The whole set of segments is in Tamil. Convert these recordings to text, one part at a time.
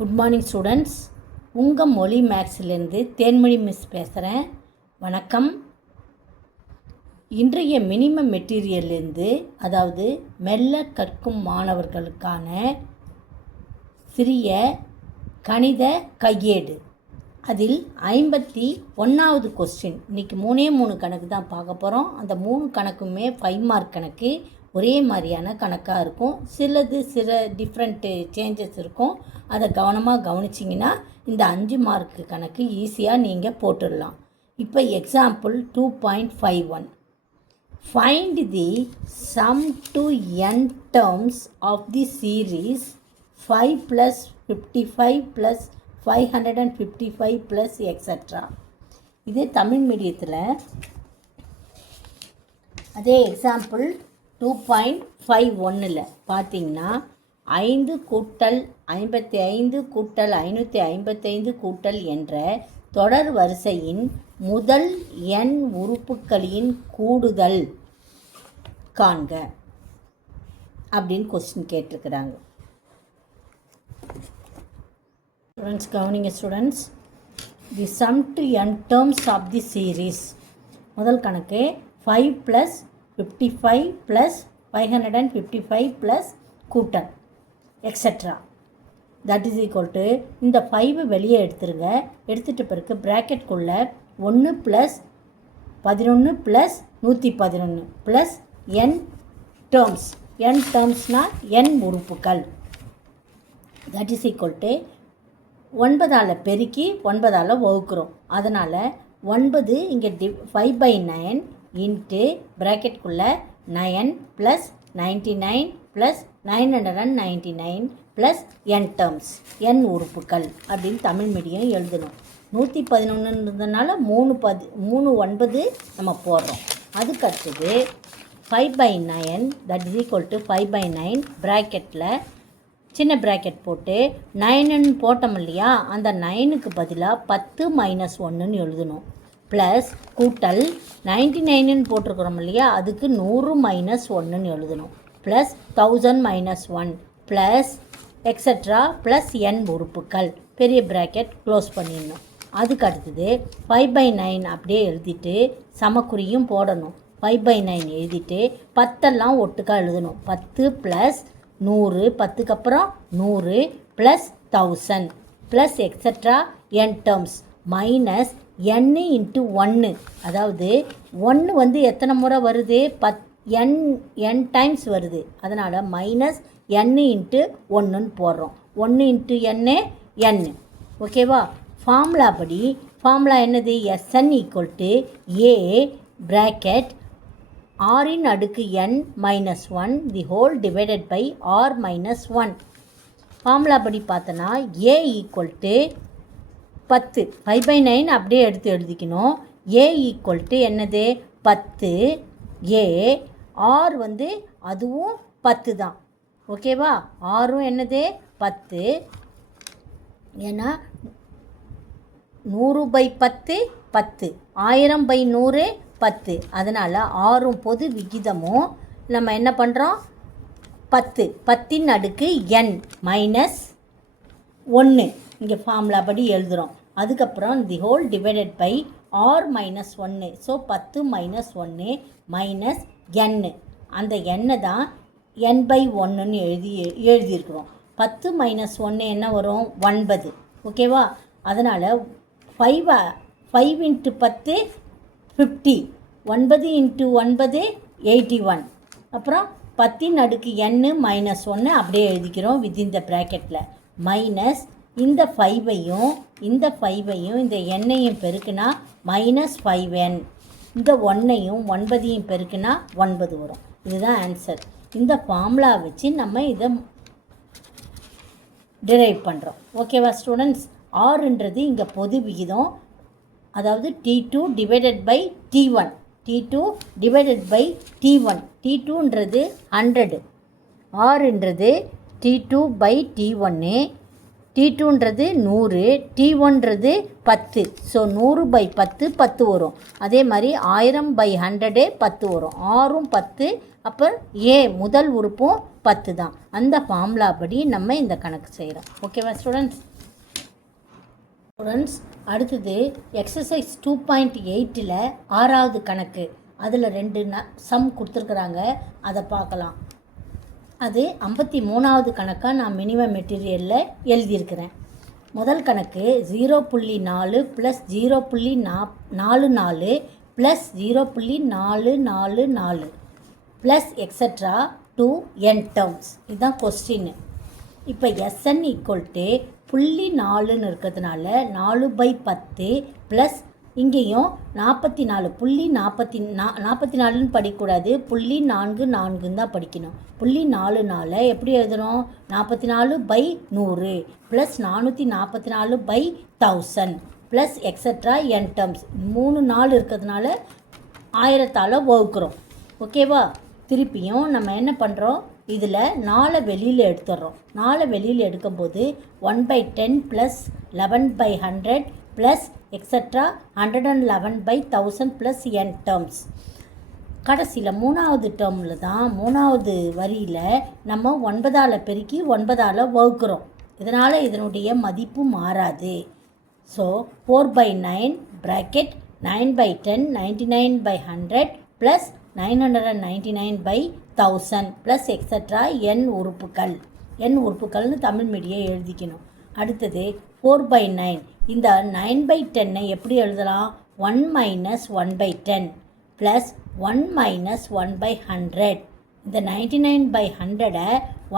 Good morning students. உங்கள் மொழி மேக்ஸ்லேருந்து தேன்மொழி மிஸ் பேசுகிறேன். வணக்கம். இன்றைய மினிமம் மெட்டீரியல்லேருந்து, அதாவது மெல்ல கற்கும் மாணவர்களுக்கான சிறிய கணித கையேடு, அதில் 51வது கொஸ்டின். இன்றைக்கி 3 கணக்கு தான் பார்க்க போகிறோம். அந்த 3 கணக்குமே 5 மார்க் கணக்கு, ஒரே மாதிரியான கணக்காக இருக்கும். சில டிஃப்ரெண்ட்டு சேஞ்சஸ் இருக்கும். அதை கவனமாக கவனிச்சிங்கன்னா இந்த 5 மார்க்கு கணக்கு ஈஸியாக நீங்கள் போட்டுடலாம். இப்போ example 2.51. Find the sum to n terms of the series 5 plus 55 plus 555 plus etc. இது தமிழ் மீடியத்தில். அதே எக்ஸாம்பிள் 2.51ல் பார்த்தீங்கன்னா 5 கூட்டல் 55 கூட்டல் 555 கூட்டல் என்ற தொடர் வரிசையின் முதல் n உறுப்புகளின் கூடுதல் காண்க அப்படின்னு கொஸ்டின் கேட்டிருக்கிறாங்க. ஸ்டூடெண்ட்ஸ் கவனிங்க students. The sum to n terms of the series. முதல் கணக்கு 5 + 55 + 555 ப்ளஸ் கூட்டல் extra that is equal to, இந்த 5 வெளியே எடுத்துருங்க. எடுத்துகிட்ட பிறகு ப்ராக்கெட்குள்ளே 1 + 11 + 111 ப்ளஸ் n டேர்ம்ஸ். n டேர்ம்ஸ்னால் n உறுப்புகள். தட் இஸ் ஈக்குவல் டு 9ஆல் பெருக்கி 9ஆல் வகுக்கிறோம். அதனால் 9 இங்கே 5/9 இன்ட்டு ப்ராக்கெட்குள்ளே 9 + 99 + 999 ப்ளஸ் n டேர்ம்ஸ், n உறுப்புகள் அப்படின்னு தமிழ் மீடியம் எழுதணும். 111ன்றதுனால 3 நம்ம போடுறோம். அதுக்கு அடுத்தது 5/9 தட் இஸ் ஈக்குவல் டு 5/9 ப்ராக்கெட்டில் சின்ன ப்ராக்கெட் போட்டு 9ன்னு போட்டோம் இல்லையா, அந்த 9க்கு பதிலாக 10 - 1ன்னு எழுதணும். ப்ளஸ் கூட்டல் 99ன்னு போட்டிருக்கிறோம் இல்லையா, அதுக்கு 100 - 1ன்னு எழுதணும். Plus 1000 - 1 plus etcetera plus n உறுப்புகள். பெரிய ப்ராக்கெட் க்ளோஸ் பண்ணிடணும். அதுக்கு அடுத்தது 5/9 அப்படியே எழுதிட்டு சமக்குறியும் போடணும். 5/9 எழுதிட்டு 10எல்லாம் ஒட்டுக்கா எழுதணும். 10 + 100, 10க்கு அப்புறம் 100 plus 1000 plus etcetera n terms minus n × 1. அதாவது 1 வந்து எத்தனை முறை வருது? n டைம்ஸ் வருது. அதனால் மைனஸ் n × 1ன்னு போடுறோம். 1 × n n. ஓகேவா? ஃபார்முலா என்னது? Sn = a bracket r⁻n - 1 the whole divided by r - 1. Formula படி பார்த்தோன்னா a = 10. 5/9 அப்படியே எடுத்து எழுதிக்கணும். a = என்னது? 10. a r வந்து அதுவும் 10 தான். ஓகேவா? ஆரும் என்னது? 10. ஏன்னா 100/10 10, 1000/100 10. அதனால் ஆறும் பொது விகிதமும் நம்ம என்ன பண்ணுறோம்? 10. 10n - 1 இங்கே ஃபார்முலா படி எழுதுகிறோம். அதுக்கப்புறம் the whole divided by r - 1. So 10 - 1 minus n. அந்த n தான் n/1ன்னு எழுதியிருக்கிறோம். 10 - 1 என்ன வரும்? 9. ஓகேவா? அதனால் 5 × 10 50, 9 × 9 81. அப்புறம் 10n - 1 அப்படியே எழுதிக்கிறோம் வித்தின் த ப்ராக்கெட்டில். மைனஸ் இந்த 5ஐயும் இந்த n-ஐயும் பெருக்குனா -5n. இந்த 1ஐயும் 9ஐயும் பெருக்குனா 9 வரும். இதுதான் ஆன்சர். இந்த ஃபார்முலா வச்சு நம்ம இதை டிரைவ் பண்ணுறோம். ஓகேவா ஸ்டூடெண்ட்ஸ்? ஆறுன்றது இங்கே பொது விகிதம். அதாவது T2 / T1. T2 / T1. T2ன்றது 100. ஆறுன்றது T2/T1. T2ன்றது 100, T1ன்றது 10. So 100/10 10 வரும். அதே மாதிரி 1000/100 10 வரும். ஆறும் 10. அப்போ ஏ முதல் உறுப்பும் 10 தான். அந்த ஃபார்முலா படி நம்ம இந்த கணக்கு செய்கிறோம். ஓகேவா ஸ்டூடெண்ட்ஸ்? ஸ்டூடெண்ட்ஸ், அடுத்தது எக்ஸசைஸ் 2.8ல் 6வது கணக்கு. அதில் 2 சம் கொடுத்துருக்குறாங்க, அதை பார்க்கலாம். அது 53வது கணக்காக நான் மினிமம் மெட்டீரியலில் எழுதியிருக்கிறேன். முதல் கணக்கு 0.4 plus 0.44 plus 0.444 plus etcetera to n terms. இதுதான் கொஸ்டின். இப்போ SN ஈக்குவல் டு 0.4ன்னு இருக்கிறதுனால 4/10 ப்ளஸ் இங்கேயும் 44 44ன்னு படிக்கக்கூடாது, 0.44 தான் படிக்கணும். 0.44 எப்படி எழுதணும்? 44/100 plus 444/1000 plus etcetera n terms. 3 4 இருக்கிறதுனால 1000ஆல் வகுக்கிறோம். ஓகேவா? திருப்பியும் நம்ம என்ன பண்ணுறோம்? இதில் 4 வெளியில் எடுத்துடுறோம். 4 வெளியில் எடுக்கும்போது 1/10 plus 11/100 plus etcetera 111/1000 plus n terms. கடைசியில் 3வது டேர்மில் தான் 3வது வரியில் நம்ம 9ஆல் பெருக்கி 9ஆல் வகுக்கிறோம். இதனால் இதனுடைய மதிப்பு மாறாது. So 4/9 bracket 9/10 99/100 plus 999/1000 plus etcetera n உறுப்புகள். n உறுப்புகள்னு தமிழ் மீடியம் எழுதிக்கணும். அடுத்தது 4/9. இந்த 9/10 எப்படி எழுதலாம்? 1 மைனஸ் 1/10 ப்ளஸ் 1 மைனஸ் 1/100. இந்த 99/100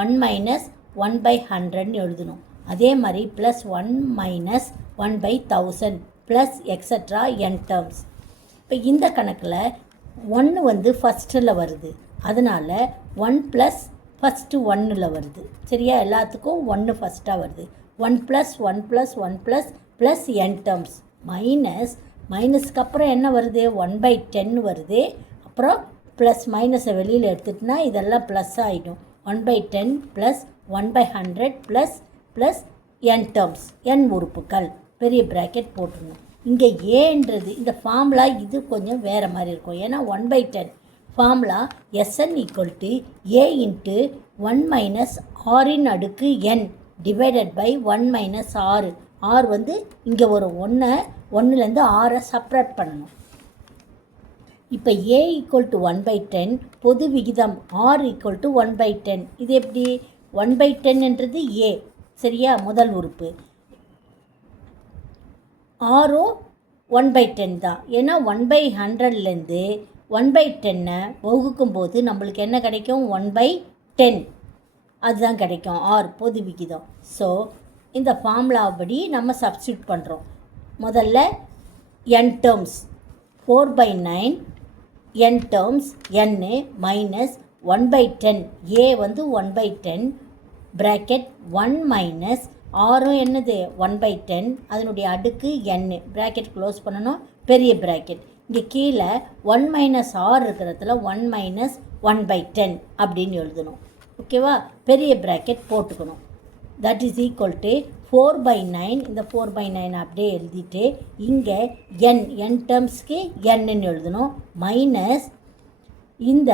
1 மைனஸ் 1/100ன்னு எழுதணும். அதே மாதிரி plus 1 minus 1/1000 plus etcetera n terms. இப்போ இந்த கணக்கில் 1 ஃபஸ்ட்டில் வருது, அதனால் 1 ப்ளஸ் ஃபஸ்ட்டு 1ல் வருது. சரியா? எல்லாத்துக்கும் 1 ஃபஸ்ட்டாக வருது. 1 plus 1 plus 1 plus plus n terms மைனஸ்க்கு அப்புறம் என்ன வருது? 1/10 வருது. அப்புறம் ப்ளஸ் மைனஸை வெளியில் எடுத்துட்டுனா இதெல்லாம் ப்ளஸ் ஆகிடும். 1/10 plus 1/100 plus plus n terms, n உறுப்புகள். பெரிய ப்ராக்கெட் போட்டுருணும். இங்கே ஏன்றது இந்த ஃபார்முலா இது கொஞ்சம் வேறு மாதிரி இருக்கும். ஏன்னா 1/10 formula SN equal to A into 1 minus ஆரின் அடுக்கு n டிவைடட் பை 1 மைனஸ் ஆறு. ஆர் இங்கே ஒரு 1லேருந்து 6 செப்ரேட் பண்ணணும். இப்போ A ஈக்குவல் டு 1/10 பொது விகிதம் R ஈக்குவல் டு 1/10. இது எப்படி? 1/10ன்றது A. சரியா? முதல் உறுப்பு. ஆரும் 1/10 தான். ஏன்னா 1/100லேருந்து 1/10 வகுக்கும் போது நம்மளுக்கு என்ன கிடைக்கும்? 1/10 அதுதான் கிடைக்கும். ஆர் பொது விகிதம். ஸோ இந்த ஃபார்முலா படி நம்ம சப்ஸ்டியூட் பண்ணுறோம். முதல்ல n terms 4/9 n terms n minus 1/10 A 1/10 bracket 1 minus ஆரும் என்னது? 1/10 அதனுடைய அடுக்கு n ப்ராக்கெட் க்ளோஸ் பண்ணணும். பெரிய ப்ராக்கெட். இங்கே கீழே 1 மைனஸ் ஆர் இருக்கிறதுல 1 மைனஸ் 1/10 அப்படின்னு எழுதணும். ஓகேவா? பெரிய ப்ராக்கெட் போட்டுக்கணும். That is equal to 4/9. இந்த 4/9 அப்படியே எழுதிட்டு இங்கே n டேர்ம்ஸ்க்கு nன்னு எழுதணும். மைனஸ் இந்த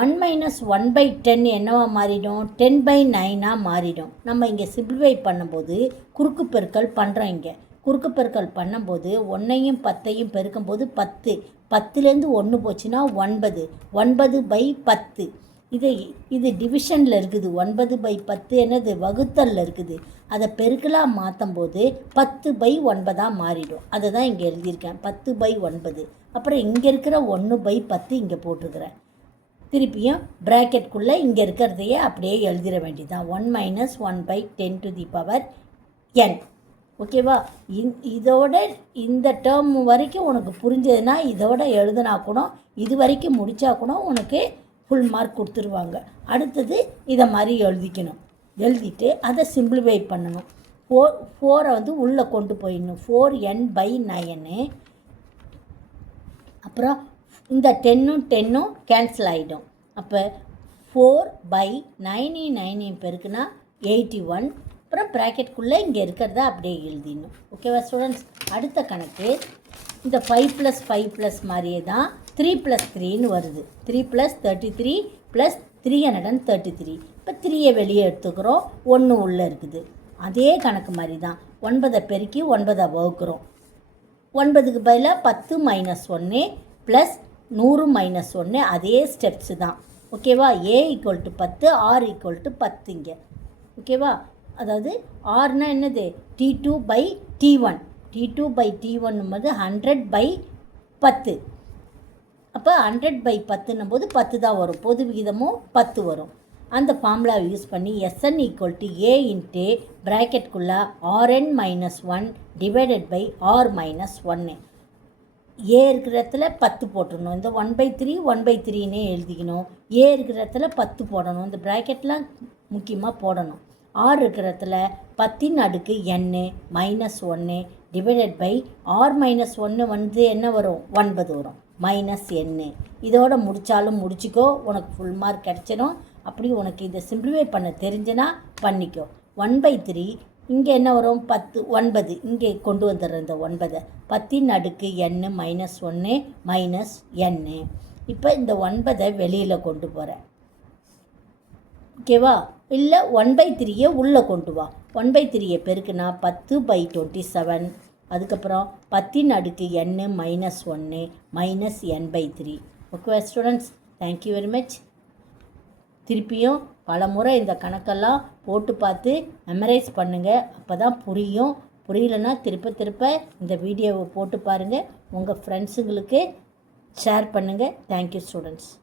1 மைனஸ் 1/10 என்னவா மாறிடும்? 10/9 மாறிடும். நம்ம இங்கே சிம்பிளிஃபை பண்ணும்போது குறுக்கு பெருக்கல் பண்ணுறோம். இங்கே குறுக்கு பெருக்கல் பண்ணும்போது 1ஐயும் 10ஐயும் பெருக்கும்போது 10. 10லேருந்து 1 போச்சுன்னா 9. 9/10. இது டிவிஷனில் இருக்குது. 9/10 என்னது? வகுத்தலில் இருக்குது. அதை பெருக்கலாக மாற்றும் போது 10/9 மாறிடும். அதை தான் இங்கே எழுதியிருக்கேன், 10/9. அப்புறம் இங்கே இருக்கிற 1/10 இங்கே போட்டிருக்கிறேன். திருப்பியும் ப்ராக்கெட்குள்ளே இங்கே இருக்கிறதையே அப்படியே எழுதிட வேண்டியதுதான். 1 minus 1/10 to the power n. ஓகேவா? இதோட இந்த டேர்ம் வரைக்கும் உனக்கு புரிஞ்சதுன்னா இதோட எழுதுனா கூட, இது வரைக்கும் முடித்தா கூட உனக்கு ஃபுல் மார்க் கொடுத்துருவாங்க. அடுத்தது இதை மாதிரி எழுதிக்கணும். எழுதிட்டு அதை சிம்பிளிஃபை பண்ணணும். 4 உள்ளே கொண்டு போயிடணும். 4n/9. அப்புறம் இந்த 10ம் கேன்சல் ஆகிடும். அப்போ 4/9 பெருக்குனா 81. அப்புறம் ப்ராக்கெட்குள்ளே இங்கே இருக்கிறத அப்படியே எழுதிடணும். ஓகேவா ஸ்டூடெண்ட்ஸ்? அடுத்த கணக்கு இந்த 5 + 5 மாதிரியே தான் 3 + 3ன்னு வருது. 3 + 33 + 333. இப்போ 3யை வெளியே எடுத்துக்கிறோம், 1 உள்ளே இருக்குது. அதே கணக்கு மாதிரி தான் 9 பெருக்கி 9 வகுக்கிறோம். 9க்கு பதிலாக 10 மைனஸ் 1 ப்ளஸ் 100 மைனஸ் 1 அதே ஸ்டெப்ஸு தான். ஓகேவா? A = 10, R = 10 இங்கே. ஓகேவா? அதாவது ஆர்னா என்னது? T2/T1. T2/T1 போது 100/10. அப்போ 100/10 போது 10 தான் வரும். பொது விகிதமும் 10 வரும். அந்த ஃபார்முலாவை யூஸ் பண்ணி SN = A இன்ட்டு ப்ராக்கெட்குள்ளே Rn - 1 divided by R - 1. A இருக்கிற இடத்துல 10 போட்டுடணும். இந்த 1/3 1/3ன்னே எழுதிக்கணும். ஏ இருக்கிற இடத்துல 10 போடணும். இந்த ப்ராக்கெட்லாம் முக்கியமாக போடணும். ஆர் இருக்கிற இடத்துல 10 அடுக்கு n -1 டிவைடட் பை R - 1 வந்து என்ன வரும்? 9 வரும். -n. இதோட முடித்தாலும் முடிச்சிக்கோ, உனக்கு ஃபுல் மார்க் கிடச்சிடும். அப்படி உனக்கு இதை சிம்பிளிஃபை பண்ண தெரிஞ்சுன்னா பண்ணிக்கோ. 1/3 இங்கே என்ன வரும்? 10 9 இங்கே கொண்டு வந்துடுறேன். இந்த 9 10 அடுக்கு n -1 -n. இப்போ இந்த 9 வெளியில் கொண்டு போகிறேன். ஓகேவா? இல்லை 1/3 உள்ளே கொண்டு வா. 1/3 பெருக்குனா 10/27. அதுக்கப்புறம் 10 அடுக்கு n -1 -n/3. Okay students, thank you very much. திருப்பியும் பல முறை இந்த கணக்கெல்லாம் போட்டு பார்த்து மெமரைஸ் பண்ணுங்கள். அப்போ தான் புரியும். புரியலன்னா திருப்ப இந்த வீடியோவை போட்டு பாருங்கள். உங்கள் ஃப்ரெண்ட்ஸுங்களுக்கு ஷேர் பண்ணுங்கள். Thank you students.